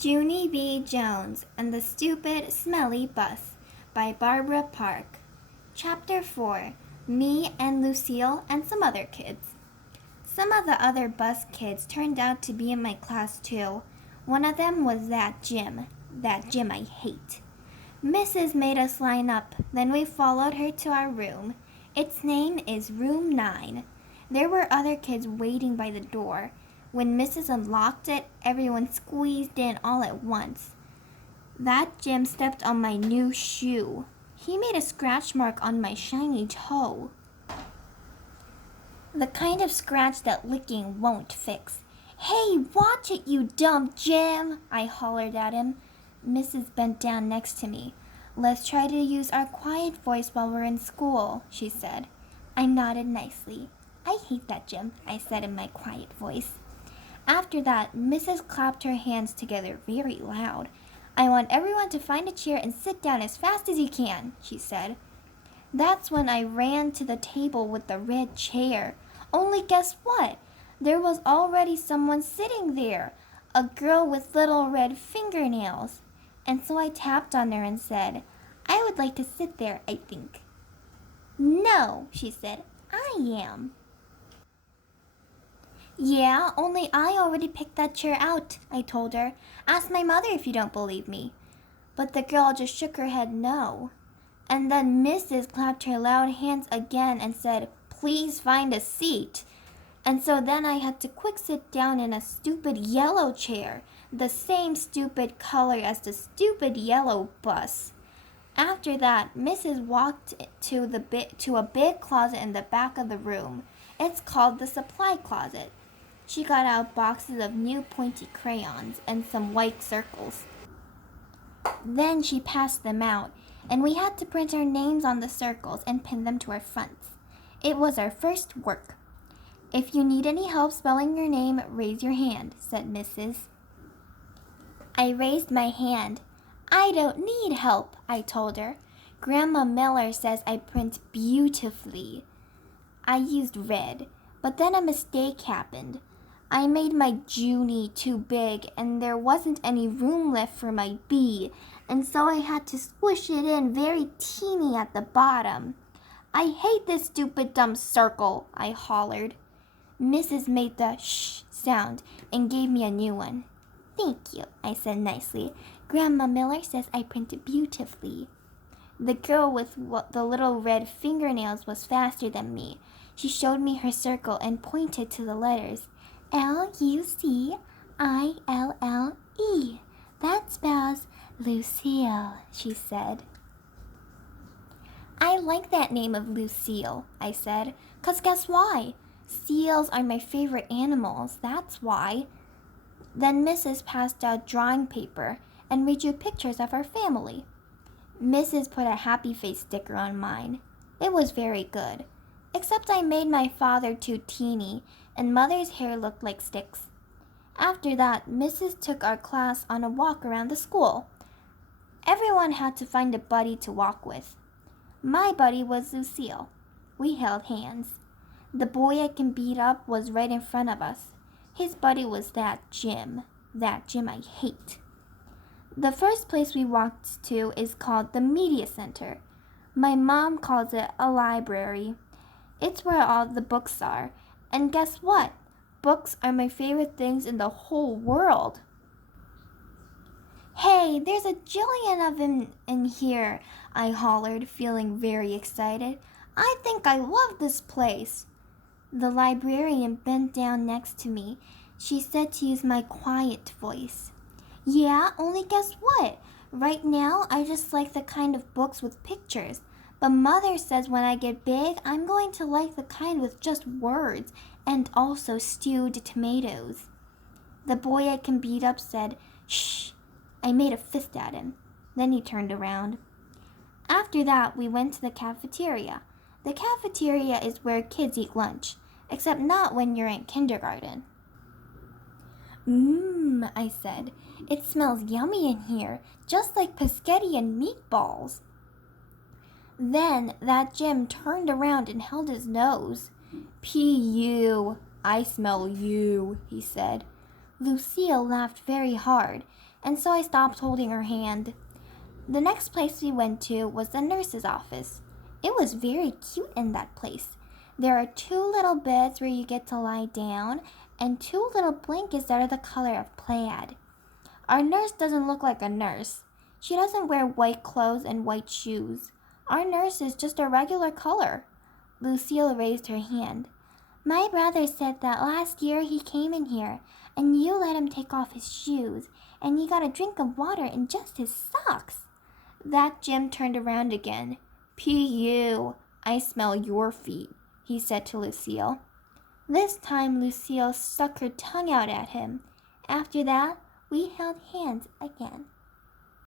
Junie B. Jones and the Stupid, Smelly Bus by Barbara Park. Chapter 4. Me and Lucille and some other kids. Some of the other bus kids turned out to be in my class too. One of them was that Jim I hate. Mrs. made us line up, then we followed her to our room. Its name is Room 9. There were other kids waiting by the door. When Mrs. unlocked it, everyone squeezed in all at once. That Jim stepped on my new shoe. He made a scratch mark on my shiny toe. The kind of scratch that licking won't fix. "Hey, watch it, you dumb Jim!" I hollered at him. Mrs. bent down next to me. "Let's try to use our quiet voice while we're in school," she said. I nodded nicely. "I hate that Jim," I said in my quiet voice. After that, Mrs. clapped her hands together very loud. "I want everyone to find a chair and sit down as fast as you can," she said. That's when I ran to the table with the red chair. Only guess what? There was already someone sitting there, a girl with little red fingernails. And so I tapped on her and said, "I would like to sit there, I think." "No," she said, "I am." "Yeah, only I already picked that chair out," I told her. "Ask my mother if you don't believe me." But the girl just shook her head no. And then Mrs. clapped her loud hands again and said, "Please find a seat." And so then I had to quick sit down in a stupid yellow chair, the same stupid color as the stupid yellow bus. After that, Mrs. walked to a big closet in the back of the room. It's called the supply closet. She got out boxes of new pointy crayons and some white circles. Then she passed them out, and we had to print our names on the circles and pin them to our fronts. It was our first work. "If you need any help spelling your name, raise your hand," said Mrs. I raised my hand. "I don't need help," I told her. "Grandma Miller says I print beautifully." I used red, but then a mistake happened. I made my Junie too big, and there wasn't any room left for my B, and so I had to squish it in very teeny at the bottom. "I hate this stupid dumb circle," I hollered. Mrs. made the shh sound and gave me a new one. "Thank you," I said nicely. "Grandma Miller says I print beautifully." The girl with the little red fingernails was faster than me. She showed me her circle and pointed to the letters. "Lucille. That spells Lucille," she said. "I like that name of Lucille," I said, "'cause guess why? Seals are my favorite animals, that's why." Then Mrs. passed out drawing paper and we drew pictures of our family. Mrs. put a happy face sticker on mine. It was very good, except I made my father too teeny and Mother's hair looked like sticks. After that, Mrs. took our class on a walk around the school. Everyone had to find a buddy to walk with. My buddy was Lucille. We held hands. The boy I can beat up was right in front of us. His buddy was that Jim I hate. The first place we walked to is called the Media Center. My mom calls it a library. It's where all the books are. And guess what? Books are my favorite things in the whole world. "Hey, there's a jillion of them in here," I hollered, feeling very excited. "I think I love this place." The librarian bent down next to me. She said to use my quiet voice. "Yeah, only guess what? Right now, I just like the kind of books with pictures. But Mother says when I get big, I'm going to like the kind with just words and also stewed tomatoes." The boy I can beat up said, "Shh." I made a fist at him. Then he turned around. After that, we went to the cafeteria. The cafeteria is where kids eat lunch, except not when you're in kindergarten. I said. "It smells yummy in here, just like pescetti and meatballs." Then that Jim turned around and held his nose. "P.U. I smell you," he said. Lucille laughed very hard. and so I stopped holding her hand. The next place we went to was the nurse's office. It was very cute in that place. There are 2 little beds where you get to lie down, and 2 little blankets that are the color of plaid. Our nurse doesn't look like a nurse. She doesn't wear white clothes and white shoes. Our nurse is just a regular color. Lucille raised her hand. My brother said that last year he came in here, and you let him take off his shoes, and he got a drink of water in just his socks. That Jim turned around again. P.U. I smell your feet, he said to Lucille. This time Lucille stuck her tongue out at him. After that, we held hands again.